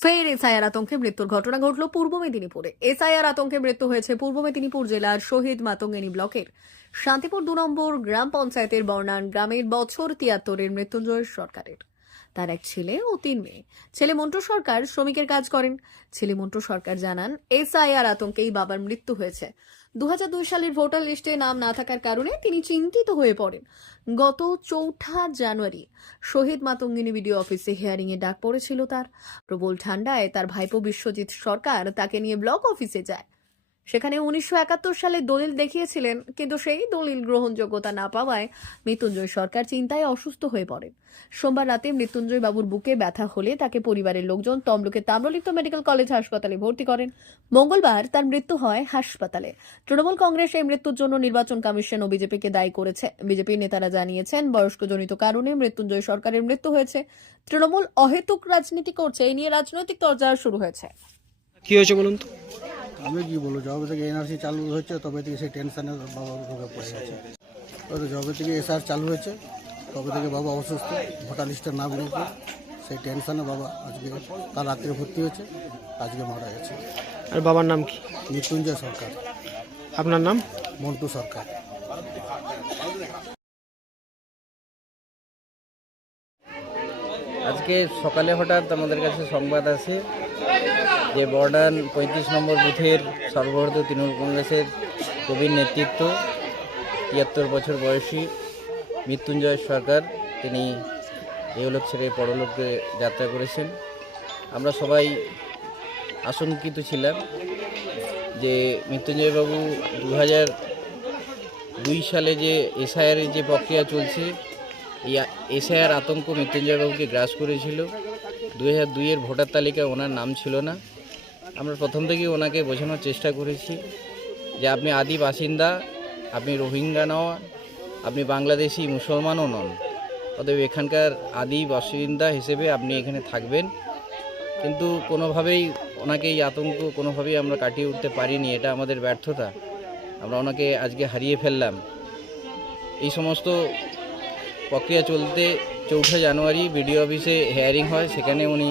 ফের এসআইআর আতঙ্কে মৃত্যুর ঘটনা ঘটল পূর্ব মেদিনীপুরে। এসআইআর আতঙ্কে মৃত্যু হয়েছে পূর্ব মেদিনীপুর জেলার শহীদ মাতঙ্গিনী ব্লকের। শান্তিপুর দু নম্বর গ্রাম পঞ্চায়েতের বর্ণান গ্রামের বছর তিয়াত্তরের মৃত্যুঞ্জয় সরকারের। তার এক ছেলে ও তিন মেয়ে। ছেলে মন্টু সরকার শ্রমিকের কাজ করেন। ছেলে মন্টু সরকার জানান, এসআইআর আতঙ্কেই বাবার মৃত্যু হয়েছে। দু হাজার দুই সালের ভোটার লিস্টে নাম না থাকার কারণে তিনি চিন্তিত হয়ে পড়েন। গত চৌঠা জানুয়ারি শহীদ মাতঙ্গিনী বিডিও অফিসে হিয়ারিং এ ডাক পড়েছিল তার। প্রবল ঠান্ডায় তার ভাইপো বিশ্বজিৎ সরকার তাকে নিয়ে ব্লক অফিসে যায়। সেখানে উনিশশো একাত্তর সালে দলিল দেখিয়েছিলেন, কিন্তু সেই দলিল গ্রহণযোগ্যতা না পাওয়ায় মৃত্যুঞ্জয় সরকার চিন্তায় অসুস্থ হয়ে পড়েন। সোমবার রাতে মৃত্যুঞ্জয় বাবুর বুকে ব্যথা হলে তাকে পরিবারের লোকজন তমলুকে তাম্রলিপ্ত মেডিকেল কলেজ হাসপাতালে ভর্তি করেন। মঙ্গলবার তার মৃত্যু হয় হাসপাতালে। তৃণমূল কংগ্রেস এই মৃত্যুর জন্য নির্বাচন কমিশন ও বিজেপিকে দায়ী করেছে। বিজেপির নেতারা জানিয়েছেন, বয়স্কজনিত কারণে মৃত্যুঞ্জয় সরকারের মৃত্যু হয়েছে। তৃণমূল অহেতুক রাজনীতি করছে এই নিয়ে রাজনৈতিক তরজা শুরু হয়েছে। কি হয়েছে বলুন তো? আমি কি বলব যবে থেকে এনআরসি চালু হয়েছে তবে থেকে সেই টেনশানে বাবা ঢুকে পড়ে গেছে। যবে থেকে এসআর চালু হয়েছে তবে থেকে বাবা অসুস্থ ভোটার লিস্টের নাম নেই সেই টেনশানে বাবা আজকে কাল রাত্রে ভর্তি হয়েছে আজকে মারা গেছে। আর বাবার নাম কি? মৃত্যুঞ্জয় সরকার। আপনার নাম? মন্টু সরকার। আজকে সকালে হঠাৎ আমাদের কাছে সংবাদ আছে যে বর্ডার পঁয়ত্রিশ নম্বর বুথের সর্বভারতীয় তৃণমূল কংগ্রেসের কবির নেতৃত্ব, তিয়াত্তর বছর বয়সী মৃত্যুঞ্জয় সরকার, তিনি এহলোক ছেড়ে পরলোকে যাত্রা করেছেন। আমরা সবাই আশঙ্কিত ছিলাম যে মৃত্যুঞ্জয়বাবু দু হাজার দুই সালে যে এসআইআর যে প্রক্রিয়া চলছে, এই এসআইআর আতঙ্ক মৃত্যুঞ্জয়বাবুকে গ্রাস করেছিল। দুই হাজার দুইয়ের ভোটার তালিকায় ওনার নাম ছিল না। আমরা প্রথম থেকেই ওনাকে বোঝানোর চেষ্টা করেছি যে আপনি আদি বাসিন্দা, আপনি রোহিঙ্গা নন, আপনি বাংলাদেশি মুসলমানও নন। অতএব এখানকার আদি বাসিন্দা হিসেবে আপনি এখানে থাকবেন। কিন্তু কোনোভাবেই ওনাকে এই আতঙ্ক কোনোভাবেই আমরা কাটিয়ে উঠতে পারিনি, এটা আমাদের ব্যর্থতা। আমরা ওনাকে আজকে হারিয়ে ফেললাম। এই সমস্ত প্রক্রিয়া চলতে চৌঠা জানুয়ারি বিডিও অফিসে হেয়ারিং হয়। সেখানে উনি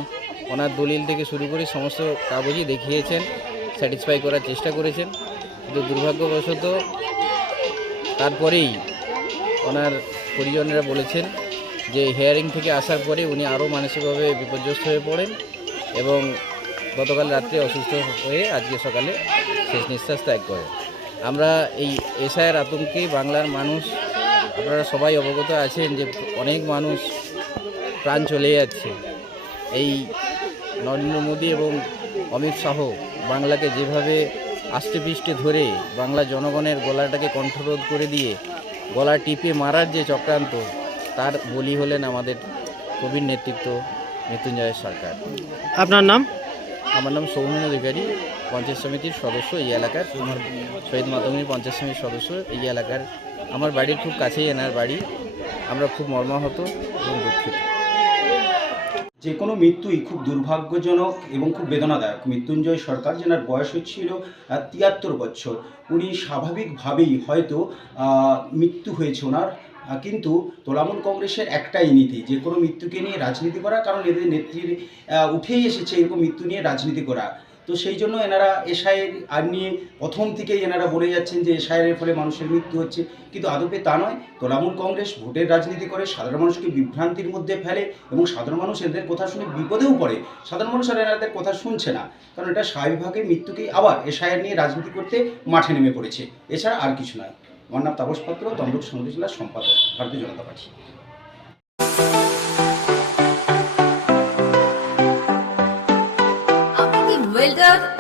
ওনার দলিল থেকে শুরু করে সমস্ত কাগজই দেখিয়েছেন স্যাটিসফাই করার চেষ্টা করেছেন। কিন্তু দুর্ভাগ্যবশত তারপরেই ওনার পরিজনেরা বলেছেন যে হেয়ারিং থেকে আসার পরে উনি আরও মানসিকভাবে বিপর্যস্ত হয়ে পড়েন এবং গতকাল রাত্রে অসুস্থ হয়ে আজকে সকালে শেষ নিঃশ্বাস ত্যাগ করেন। আমরা এই এসআইয়ের আতঙ্কে বাংলার মানুষ আপনারা সবাই অবগত আছেন যে অনেক মানুষ প্রাণ চলে যাচ্ছে। এই নরেন্দ্র মোদী এবং অমিত শাহ বাংলাকে যেভাবে আষ্টে পৃষ্ঠে ধরে বাংলা জনগণের গলাটাকে কণ্ঠরোধ করে দিয়ে গলা টিপে মারার যে চক্রান্ত তার বলি হলেন আমাদের কবির নেতৃত্ব মৃত্যুঞ্জয় সরকার। আপনার নাম? আমার নাম সৌমিন অধিকারী পঞ্চায়েত সমিতির সদস্য এই এলাকার। শহীদ মাতঙ্গিনী পঞ্চায়েত সমিতির সদস্য এই এলাকার আমার বাড়ির খুব কাছেই এনার বাড়ি। আমরা খুব মর্মাহত এবং দুঃখিত। যে কোনো মৃত্যুই খুব দুর্ভাগ্যজনক এবং খুব বেদনাদায়ক। মৃত্যুঞ্জয় সরকার যেনার বয়স হচ্ছিল তিয়াত্তর বছর, উনি স্বাভাবিকভাবেই হয়তো মৃত্যু হয়েছে ওনার। কিন্তু তোলামূল কংগ্রেসের একটাই নীতি, যে কোনো মৃত্যুকে নিয়ে রাজনীতি করা, কারণ এদের নেত্রীর উঠেই এসেছে এরকম মৃত্যু নিয়ে রাজনীতি করা। তো সেই জন্য এনারা এসআইয়ের আর নিয়ে প্রথম থেকেই এনারা বলে যাচ্ছেন যে এসআইয়ের ফলে মানুষের মৃত্যু হচ্ছে। কিন্তু আদপে তা নয় তোলামূল কংগ্রেস ভোটের রাজনীতি করে, সাধারণ মানুষকে বিভ্রান্তির মধ্যে ফেলে এবং সাধারণ মানুষ এদের কথা শুনে বিপদেও পড়ে। সাধারণ মানুষ আর এনাদের কথা শুনছে না, কারণ এটা স্বাভাবিকভাবে মৃত্যুকেই আবার এসআইআর নিয়ে রাজনীতি করতে মাঠে নেমে পড়েছে। এছাড়া আর কিছু নয়। আমার নাম তাপস পাত্র, তমলুক সংগ্রহ জেলার সম্পাদক, ভারতীয় জনতা পার্টি।